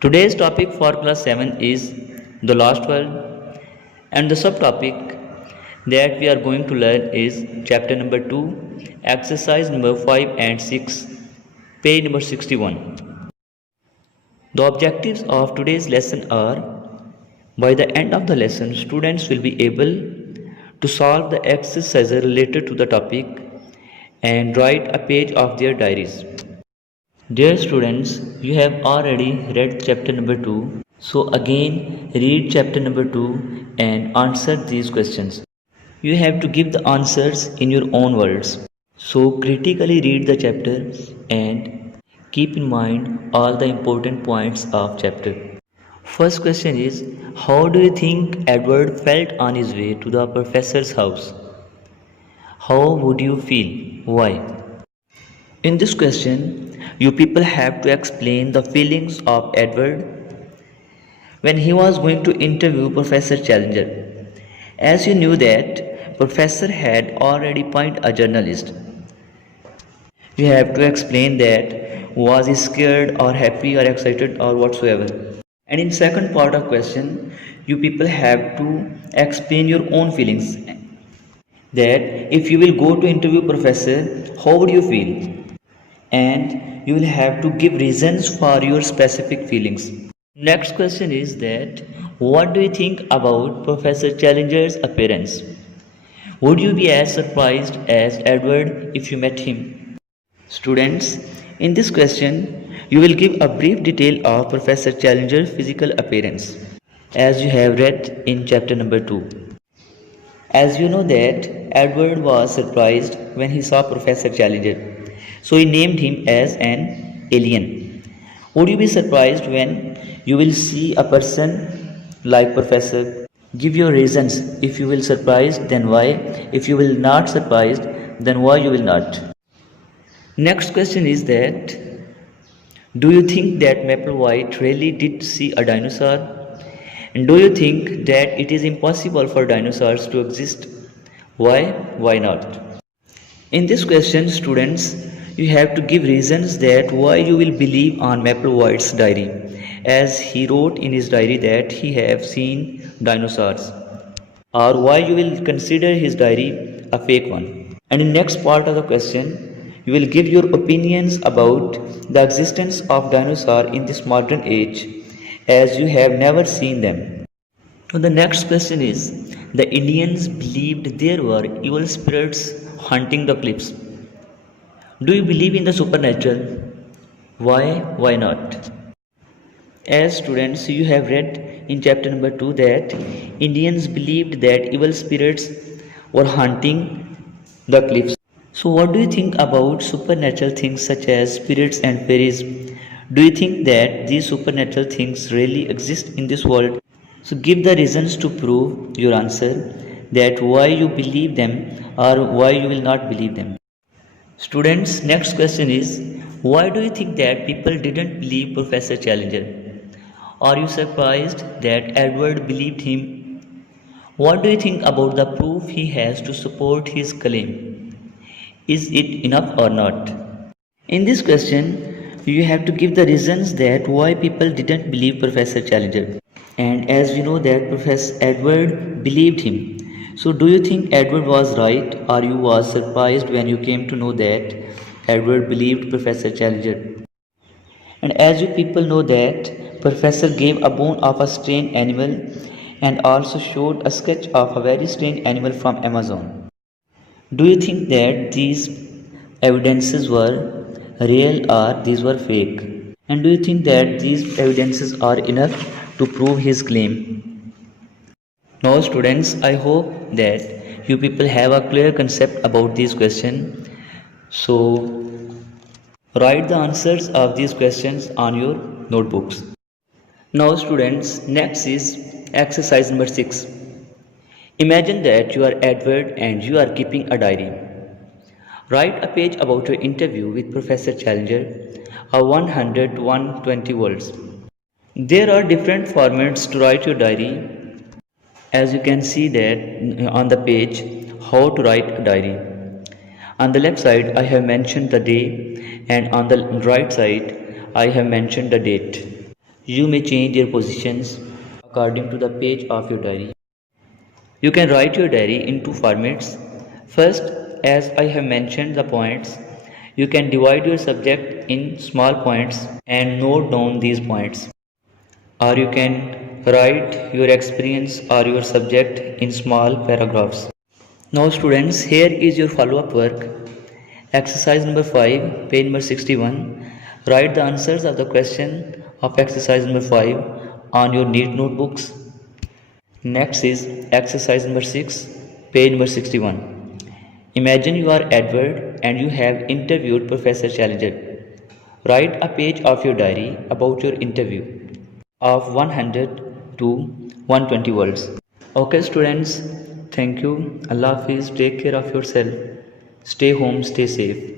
Today's topic for class 7 is the lost world, and the subtopic that we are going to learn is chapter number 2, exercise number 5 and 6, page number 61. The objectives of today's lesson are: by the end of the lesson, students will be able to solve the exercises related to the topic and write a page of their diaries. Dear students, you have already read chapter number 2, so again read chapter number 2 and answer these questions. You have to give the answers in your own words. So critically read the chapter and keep in mind all the important points of chapter. First question is: how do you think Edward felt on his way to the professor's house? How would you feel? Why? In this question, you people have to explain the feelings of Edward when he was going to interview Professor Challenger. As you knew that Professor had already appointed a journalist, you have to explain that was he scared or happy or excited or whatsoever. And in second part of question, you people have to explain your own feelings. That if you will go to interview professor, how would you feel? And you will have to give reasons for your specific feelings. Next question is that what do you think about Professor Challenger's appearance? Would you be as surprised as Edward if you met him? Students, in this question, you will give a brief detail of Professor Challenger's physical appearance, as you have read in chapter number 2. As you know that Edward was surprised when he saw Professor Challenger, so he named him as an alien. Would you be surprised when you will see a person like Professor? Give your reasons. If you will surprised, then why? If you will not surprised, then why you will not? Next question is that do you think that Mapplewhite really did see a dinosaur? And do you think that it is impossible for dinosaurs to exist? Why? Why not? In this question, students, you have to give reasons that why you will believe on Mapplewhite's diary, as he wrote in his diary that he have seen dinosaurs, or why you will consider his diary a fake one. And in next part of the question, you will give your opinions about the existence of dinosaur in this modern age, as you have never seen them. So the next question is: the Indians believed there were evil spirits haunting the cliffs. Do you believe in the supernatural? Why? Why not? As students, you have read in chapter number 2 that Indians believed that evil spirits were haunting the cliffs. So what do you think about supernatural things such as spirits and fairies? Do you think that these supernatural things really exist in this world? So give the reasons to prove your answer, that why you believe them or why you will not believe them. Students, next question is: why do you think that people didn't believe Professor Challenger? Are you surprised that Edward believed him? What do you think about the proof he has to support his claim? Is it enough or not? In this question, you have to give the reasons that why people didn't believe Professor Challenger. And as we know that Professor Edward believed him. So do you think Edward was right, or you was surprised when you came to know that Edward believed Professor Challenger? And as you people know that Professor gave a bone of a strange animal and also showed a sketch of a very strange animal from Amazon. Do you think that these evidences were real or these were fake? And do you think that these evidences are enough to prove his claim? Now students, I hope that you people have a clear concept about this question. So write the answers of these questions on your notebooks. Now students, next is exercise number 6. Imagine that you are Edward and you are keeping a diary. Write a page about your interview with Professor Challenger, a 100 to 120 words. There are different formats to write your diary, as you can see that on the page how to write a diary. On the left side I have mentioned the day, and on the right side I have mentioned the date. You may change their positions according to the page of your diary. You can write your diary in two formats. First, as I have mentioned the points, you can divide your subject in small points and note down these points. Or you can write your experience or your subject in small paragraphs. Now students, here is your follow-up work. Exercise number 5, page number 61. Write the answers of the question of exercise number 5 on your neat notebooks. Next is exercise number 6, page number 61. Imagine you are Edward and you have interviewed Professor Challenger. Write a page of your diary about your interview of 100 to 120 words. Okay students, thank you. Allah Hafiz, take care of yourself. Stay home, stay safe.